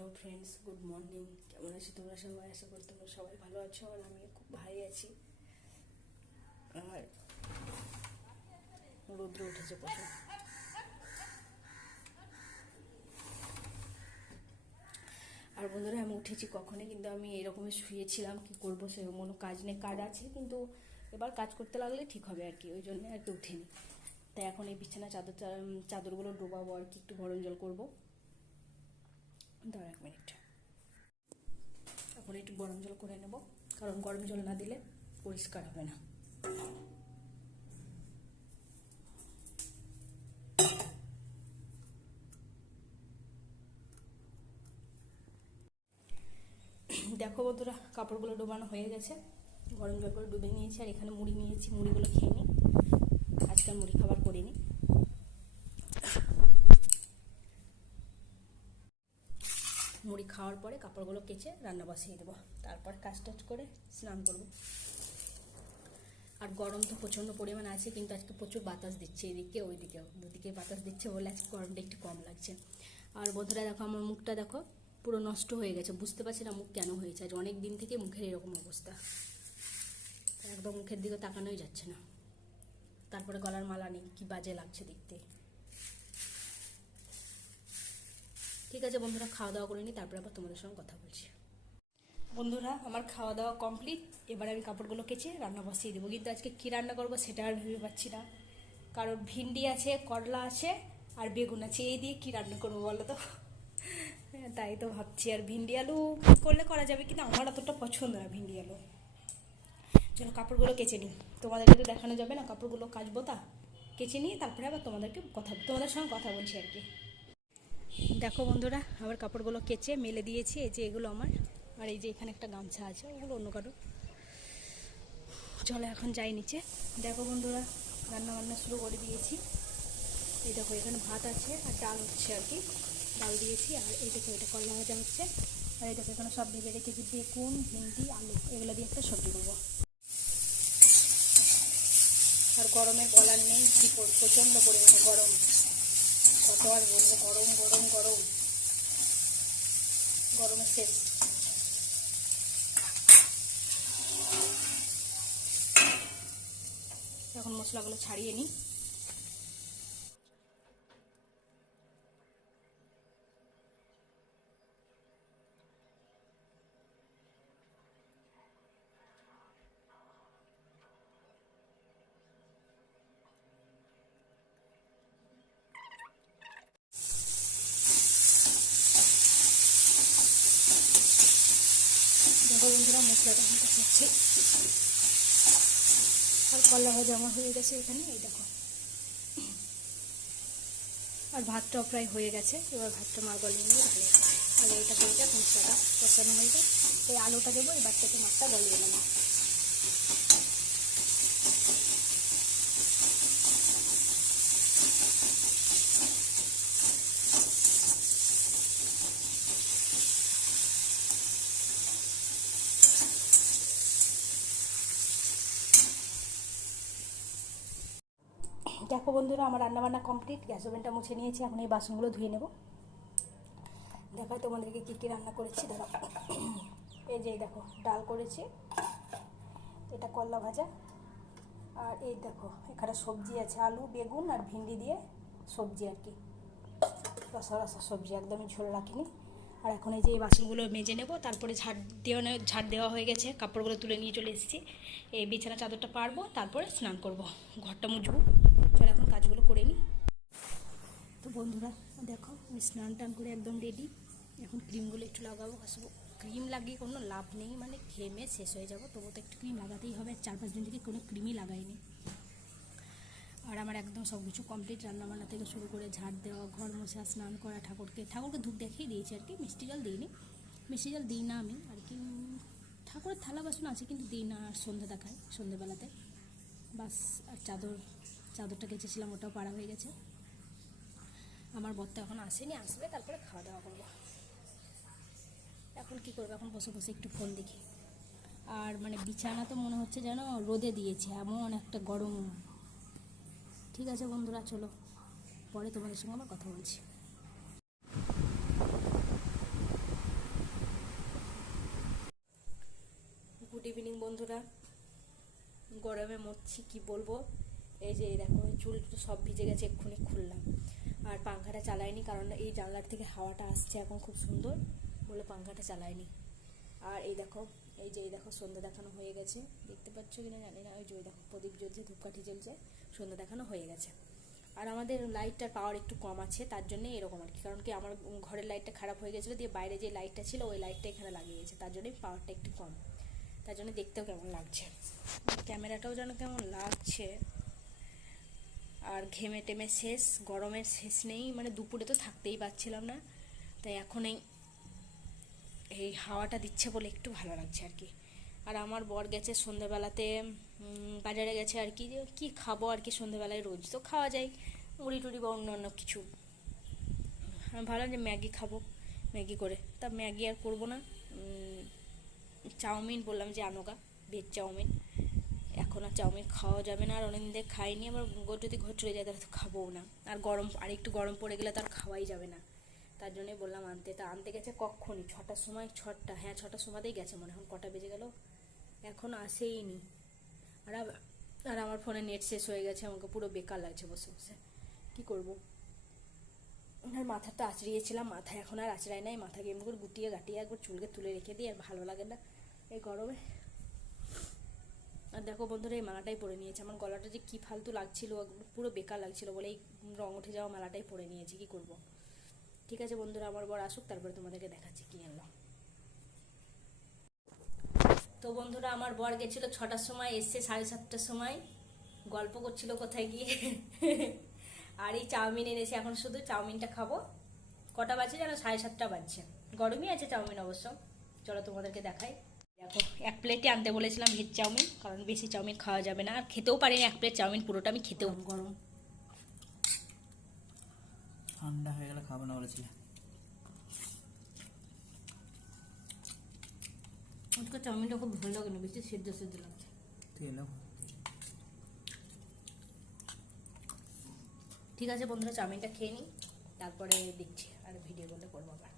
Hello friends good morning কেমন আছো তোমরা সবাই? আশা করি তোমরা সবাই ভালো আছো আর আমিও খুব ভালো আছি। আর রৌদ্র উঠেছে প্রচুর। আর বন্ধুরা, আমি উঠেছি কখনই, কিন্তু আমি এরকমই শুয়েছিলাম। কি করব, সেরকম কোনো কাজ নেই। কাজ আছে, কিন্তু এবার কাজ করতে লাগলে ঠিক হবে আর কি। ওই জন্য আর কি উঠিনি। তাই এখন এই বিছানা চাদর চাদরগুলো ডোবাবো আর কি, একটু গরম জল করব। দাঁড়া এক মিনিট এখন একটু গরম জল করে নেব, কারণ গরম জল না দিলে পরিষ্কার হবে না। দেখো বন্ধুরা, কাপড়গুলো ডোবানো হয়ে গেছে। গরম জল করে ডুবে নিয়েছি, আর এখানে মুড়ি নিয়েছি, মুড়িগুলো খেয়ে নিই। আজকাল মুড়ি খাবার করিনি মুড়ি খাওয়ার পরে কাপড়গুলো কেচে রান্না বসিয়ে দেবো। তারপর কাজ টাজ করে স্নান করব। আর গরম তো প্রচণ্ড পরিমাণ আছে, কিন্তু আজকে প্রচুর বাতাস দিচ্ছে এদিকে ওইদিকেও দুদিকে বাতাস দিচ্ছে বলে আজকে গরমটা একটু কম লাগছে। আর বন্ধুরা দেখো, আমার মুখটা দেখো, পুরো নষ্ট হয়ে গেছে। বুঝতে পারছি না মুখ কেন হয়েছে। আজ অনেক দিন থেকে মুখের এরকম অবস্থা। একদম মুখের দিকে তাকানোই যাচ্ছে না। তারপরে গলার মালা নেই, কি বাজে লাগছে দেখতে। ঠিক আছে বন্ধুরা খাওয়া দাওয়া করে নিই তারপরে আবার তোমাদের সঙ্গে কথা বলছি। বন্ধুরা আমার খাওয়া দাওয়া কমপ্লিট এবার আমি কাপড়গুলো কেচে রান্না বসিয়ে দেবো। কিন্তু আজকে কী রান্না করব সেটা আর ভেবে পাচ্ছি না। কারণ ভিন্ডি আছে করলা আছে আর বেগুন আছে। এই দিয়ে কী রান্না করব বলো তো? হ্যাঁ, তাই তো ভাবছি। আর ভিন্ডি আলু করলে করা যাবে কিন্তু আমার অতটা পছন্দ না ভিন্ডি আলু। চলো কাপড়গুলো কেচে নিই। তোমাদেরকে তো দেখানো যাবে না কাপড়গুলো কাচবো তা। কেচে নিয়ে তারপরে আবার তোমাদেরকে কথা তোমাদের সঙ্গে কথা বলছি আর কি। দেখো বন্ধুরা আবার কাপড়গুলো কেচে মেলে দিয়েছি, এই যে এগুলো আমার, আর এই যে এখানে একটা গামছা আছে, ওগুলো অন্য কারও। চলো এখন যাই নিচে। দেখো বন্ধুরা রান্না বান্না শুরু করে দিয়েছি। এই দেখো, এখানে ভাত আছে আর ডাল হচ্ছে আর কি। ডাল দিয়েছি আর এই দেখো, এটা কলা ভাজা হচ্ছে। আর এই দেখো, এখানে সব ভেবে রেখেছি বেগুন, ভেন্ডি, আলু, এগুলো দিয়ে একটা সবজি করব। আর গরমে বলার নেই, কি প্রচণ্ড পরিমাণে গরম। কত আর বলব? গরম গরম গরম। গরমের শেষ এখন মশলাগুলো ছাড়িয়ে নিই। বন্ধুরা মশলাটা আমি কষাচ্ছি আর কলা ভাজা আমার হয়ে গেছে এখানে, এই দেখো। আর ভাতটাও প্রায় হয়ে গেছে, এবার ভাতটা মার গলিয়ে নিয়ে ভালো আর এইটা হয়ে যাক, মশলাটা কষানো হয়ে যাক। এই আলুটা দেবো এই বাচ্চাকে মাছটা গলিয়ে নেব। দেখো বন্ধুরা, আমার রান্নাবান্না কমপ্লিট গ্যাস ওভেনটা মুছে নিয়েছি, এখন এই বাসনগুলো ধুয়ে নেব। দেখাই তোমাদেরকে কী কী রান্না করেছি দেখো এই যে দেখো, ডাল করেছি, এটা করলা ভাজা, আর এই দেখো, এখানে সবজি আছে, আলু, বেগুন আর ভিন্ডি দিয়ে সবজি আর কি। রসা রসা সবজি, একদমই ঝোল রাখিনি। আর এখন এই যে এই বাসনগুলো মেজে নেব, তারপরে ঝাড় দেওয়া ঝাড় দেওয়া হয়ে গেছে, কাপড়গুলো তুলে নিয়ে চলে এসেছি। এই বিছানা চাদরটা পারব, তারপরে স্নান করব। ঘরটা মুছবো। চলো এখন কাজগুলো করে নিই তো বন্ধুরা, দেখো, আমি স্নান টান করে একদম রেডি এখন ক্রিমগুলো একটু লাগাবো আসব ক্রিম লাগিয়ে কোনো লাভ নেই মানে ঘেমে শেষ হয়ে যাব। তবু তো একটু ক্রিম লাগাতেই হবে চার পাঁচ দিন থেকে কোনো ক্রিমই লাগাইনি। আর আমার একদম সব কিছু কমপ্লিট রান্নাবান্না থেকে শুরু করে ঝাড় দেওয়া, ঘর মোছা, স্নান করা, ঠাকুরকে ঠাকুরকে ধূপ দেখিয়ে দিয়েছি আর কি, মিষ্টি জল দিইনি। মিষ্টি জল দিই না আমি, আর কি, ঠাকুরের থালা বাসন আছে কিন্তু দিই না আর সন্ধে দেখায় সন্ধেবেলাতে বাস, আর চাদর চাদরটা কেচেছিলাম, ওটাও পাড়া হয়ে গেছে। আমার বরটা এখন আসেনি, আসবে, তারপরে খাওয়া দাওয়া করব। এখন কি করব? এখন বসে বসে একটু ফোন দেখি। আর মানে বিছানা তো মনে হচ্ছে যেন রোদে দিয়েছে, এমন একটা গরম। ঠিক আছে বন্ধুরা, চলো। পরে তোমাদের সঙ্গে আমার কথা বলছি। গুড ইভিনিং বন্ধুরা। গরমে মরছি, কি বলব? এই যে দেখো, চুল সব ভিজে গেছে, এক্ষুনি খুললাম। আর পাংখাটা চালাইনি, কারণ এই জানলার থেকে হাওয়াটা আসছে এখন খুব সুন্দর। বলে পাংখাটা চালাইনি। আর এই দেখো, এই যে এই দেখো, সন্ধ্যা দেখানো হয়ে গেছে। দেখতে পাচ্ছ কি না জানি না, ওই যে ওই দেখো, প্রদীপ জ্বলছে, ধূপকাঠি জ্বলছে, সন্ধ্যা দেখানো হয়ে গেছে। আর আমাদের লাইটটার পাওয়ার একটু কম আছে, তার জন্য এরকম আর কি, কারণ কি আমার ঘরের লাইটটা খারাপ হয়ে গেছিল, দিয়ে বাইরে যে লাইটটা ছিল, ওই লাইটটা এখানে লাগিয়েছে, তার জন্যই পাওয়ারটা একটু কম। তার জন্য দেখতেও কেমন লাগছে। ক্যামেরাটাও যেন কেমন লাগছে। আর ঘেমে টেমে শেষ, গরমের শেষ নেই মানে দুপুরে তো থাকতেই পারছিলাম না। তাই এখন এই এই হাওয়াটা দিচ্ছে বলে একটু ভালো লাগছে আর কি। আর আমার বর গেছে সন্ধেবেলাতে বাজারে গেছে আর কি কী খাব আর কি সন্ধেবেলায়, রোজ তো খাওয়া যায়, মুড়ি টুড়ি বা অন্য অন্য কিছু। আমি ভাবলাম যে ম্যাগি খাব, ম্যাগি করে। তা ম্যাগি আর করব না চাউমিন বললাম যে আনোগা, ভেজ চাউমিন। চাউমিন খাওয়া যাবে না, আর অনেকদিন ধরে খাইনি গো- যদি ঘর চলে যায় তাহলে তো খাবোও না। আর গরম, আর একটু গরম পড়ে গেলে তার খাওয়াই যাবে না। তার জন্যই বললাম আনতে। তা আনতে গেছে কখনই ছটার সময় ছটা হ্যাঁ ছটার সময়তেই গেছে মনে হয় কটা বেজে গেল? এখন আসেইনি। আর আর আমার ফোনে নেট শেষ হয়ে গেছে, আমাকে পুরো বেকার লাগছে বসে বসে। কী করব? আর মাথাটা আঁচড়িয়েছিলাম মাথা এখন আর আঁচড়ায় নাই মাথাকে এমনি করে গুটিয়ে, গাটিয়ে একবার চুলকে তুলে রেখে দিই, আর ভালো লাগে না এই গরমে। আর দেখো বন্ধুরা, এই মালাটাই পরে নিয়েছে। আমার গলাটা যে কি ফালতু লাগছিল, পুরো বেকার লাগছিল বলে এই রং উঠে যাওয়া মালাটাই পরে নিয়েছি। কি করব? ঠিক আছে বন্ধুরা, আমার বর আসুক, তারপরে তোমাদেরকে দেখাচ্ছি কি আনলাম তো বন্ধুরা, আমার বর গেছিল ছটার সময়, এসছে সাড়ে সাতটার সময়। গল্প করছিল কোথায় গিয়ে। আর এই চাউমিন এনেছে। এখন শুধু চাউমিনটা খাব। কটা বাজে যেন সাড়ে সাতটা বাজছে। গরমই আছে চাউমিন অবশ্য। চলো তোমাদেরকে দেখাই। দেখো এক প্লেটে আনতে বলেছিলাম ভেজ চাউমিন কারণ বেশি চাউমিন খাওয়া যাবে না। আর খেতেও পারিনি এক প্লেট চাউমিন পুরোটা আমি খেতেও গরম ঠান্ডা হয়ে গেলে খাব না বলেছিলে। আজকে চাউমিনটা খুব ভালো লাগে না বেশি সেদ্ধ সেদ্ধ লাগছে। ঠিক আছে বন্ধুরা চাউমিনটা খেয়ে নিই তারপরে দেখছি আর ভিডিও করলে করব আবার।